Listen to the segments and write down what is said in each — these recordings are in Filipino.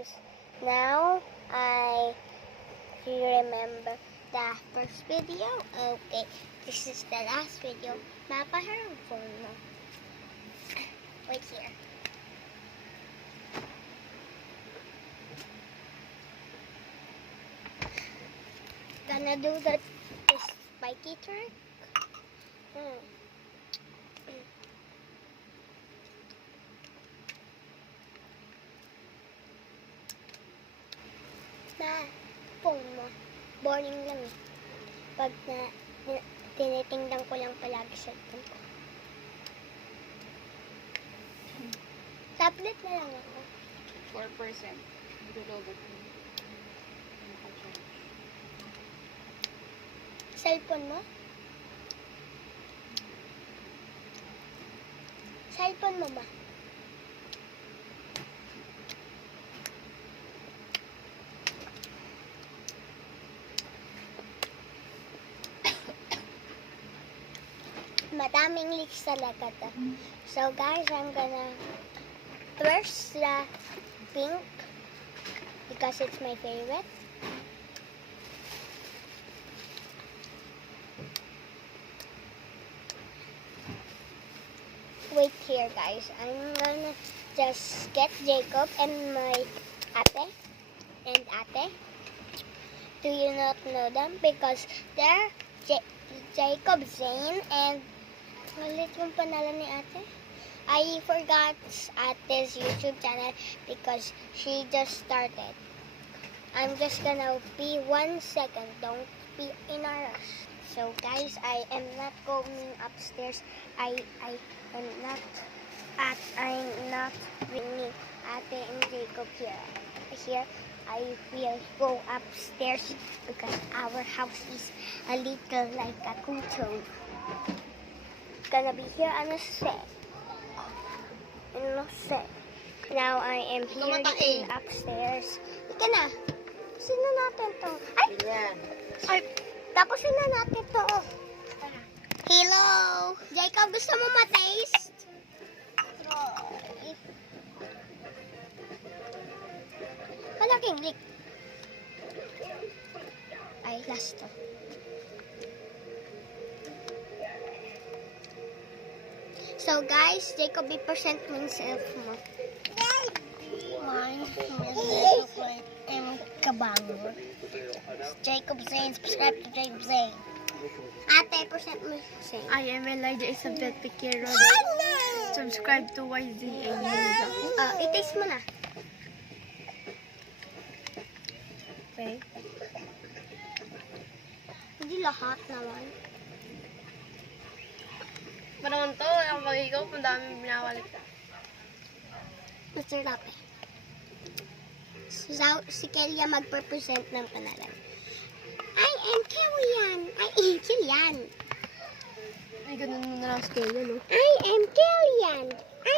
guys. Now, do you remember the first video? Okay, this is the last video. Mapaharap phone mo. Wait here. Gonna do this spiky trick. Na phone mo. Boring lang eh. Pag tinitingnan ko lang palagi sa phone ko. Tablet na lang ako. 4%. Dulogod mo. Cellphone mo? Cellphone mo ba? Madaming leaks talaga to. So guys, I'm gonna first the pink because it's my favorite. Wait here guys, I'm gonna just get Jacob and my ate. Do you not know them? Because they're Jacob Zane and ulit yung pangalan ni ate. I forgot ate's YouTube channel because she just started. I'm just gonna be 1 second. Don't be in a rush. So guys, I am not going upstairs. I'm not bringing ate and Jacob here. I will go upstairs because our house is a little like a kuto. Gonna be here on a set. Now I am here in upstairs. Ika na. Sino natin to? Ay, tapusin na natin to. Hello! Jacob, gusto mo ma-taste? Malaking leak. Ay, last to. So guys, Jacob, i-present mo yourself mo. Mine is I'm Kabango. Jacob Zane, subscribe to Jacob Zane. Ate, present mo yourself. I am Elijah Isabel Piquero. Subscribe to YZA News. I-taste mo na. Okay. Hindi lahat naman. Parang to, ang pag-ikaw, ang daming binawalik. Masarap eh. So, si Kelia magpe-present ng pangalan. I am Kellyan. Ay, ganun mo na lang si Kelia, no? I am Kellyan. I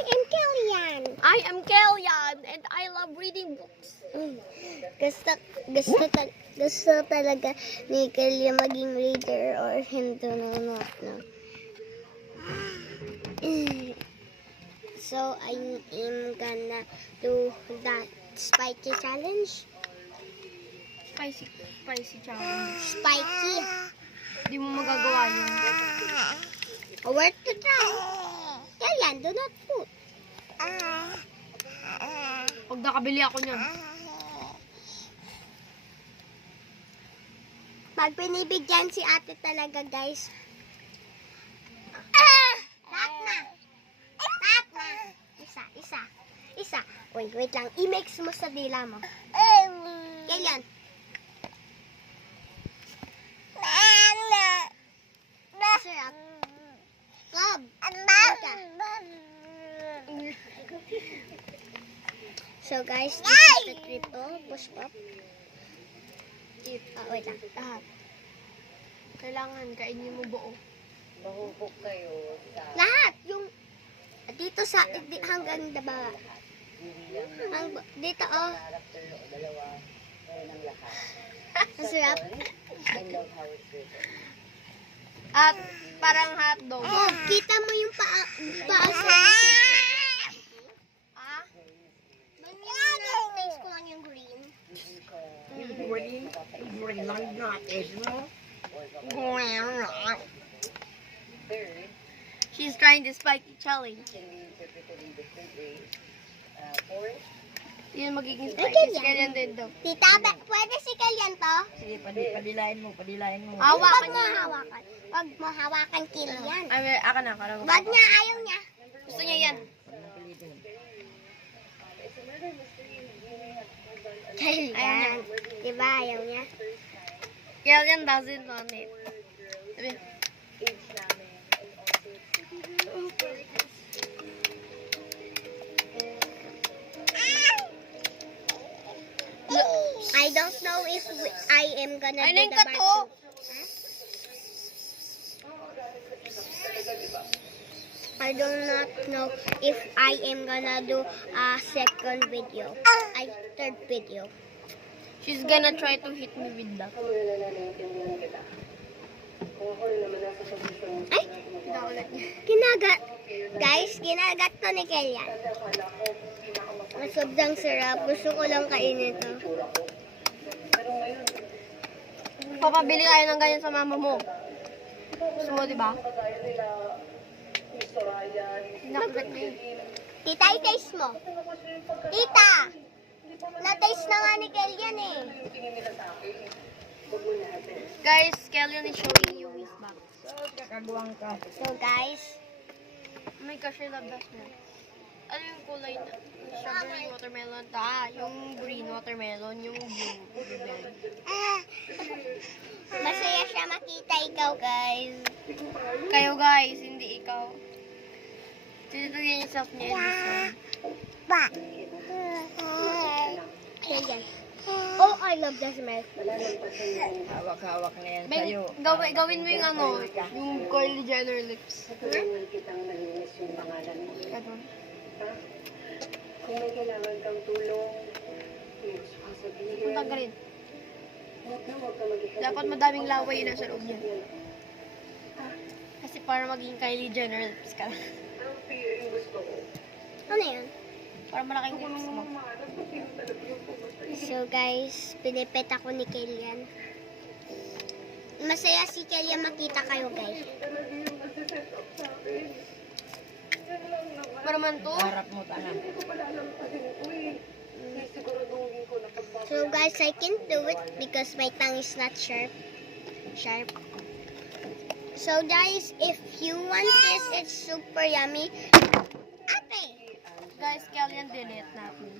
am Kellyan, and I love reading books. Gusto talaga ni Kelia maging reader or hindi no. So, I am gonna do that spiky challenge. Spicy challenge. Spiky. Hindi mo magagawa yun. Worth to try. Kellyan, do not put. Pag nakabili ako niyan. Pag pinibigyan si ate talaga, guys. Lahat na. Isa. Wait lang. I-mix mo sa dila mo. Kellyan. Masarap. Love. So guys, this is the triple push pop. Wait lang. Kailangan kainin mo buo. Mahubog kayo sa Lahat. Yung dito sa hanggang daba. Dito harap ko dalawa ng lahat. Masarap. I love how it's written. At parang hotdog. Oh, kita mo yung paa sa taste ko lang yung Third, She's trying the spiky challenge. can be interpreted in different ways. Fourth, Yun magiging Ay, spiky. ganyan. Kaya din daw. Tita, pwede si Kilian to? sige, padilain mo. Huwag mo hawakan. Huwag mo hawakan Kilian. Ay, aka na. Karang Wag niya, ayaw niya. gusto niya yan. Kilian. Diba ayaw niya? Kaya yan doesn't want it. Sabi, age namin, and also I don't know if I am gonna ay, do nang the kato. barcode. I do not know if I am gonna do a second video. Third video. She's gonna try to hit me with that. Ay! Guys, ginagat to ni Kelian. Sobrang sarap. Gusto ko lang kainin to. Papabili kayo ng ganyan sa mama mo. Gusto mo, diba? Nakagat na yun. Tita, i-taste mo. Tita! Na-taste na nga ni Kelian eh. Guys, Kellyan is showing you his box. So guys, Oh my gosh, I love that smell. Ano yung kulay na? Strawberry watermelon. Yung green watermelon, yung blue blueberry. masaya siya makita ikaw guys. Kayo guys, hindi ikaw. Tinitugyan yung self niya in this one. Pa. Kelian. Oh, I love the smell. hawak-hawak na yan Ben, sa'yo. gawin mo yung ano, yung Kylie Jenner lips. Tulungan kitang nalinis yung pangalan mo. Ganun. Kung may kailangan kang tulong, please, sasabihin. Punta ka rin. Huwag ka mag-ihip. Dapat madaming laway na sa loob niya. Kasi para maging Kylie Jenner lips ka. Ang fear yung gusto ko. Ano yun? Para malaking lips mo. So guys, pinipet ako ni Kelian. Masaya si Kelian makita kayo guys. Para man to. Harap mo, tanga. So guys, I can't do it because my tongue is not sharp. So guys, if you want this, it's super yummy. Ate! Guys, Kellyan delete natin.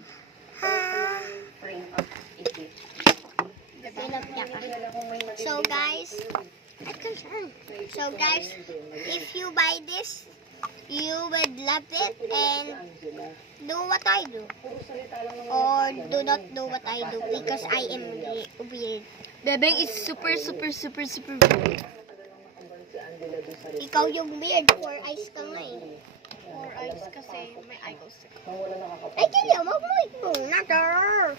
Frame up, ikit. Sinapya ka. So guys, if you buy this, you would love it and do what I do. Or do not do what I do because I am weird. Bebeng is super weird. Ikaw yung weird, 4 eyes ka nga eh. 4 eyes kasi may eyeballs. Ay, kaya wag mo ito. Natter!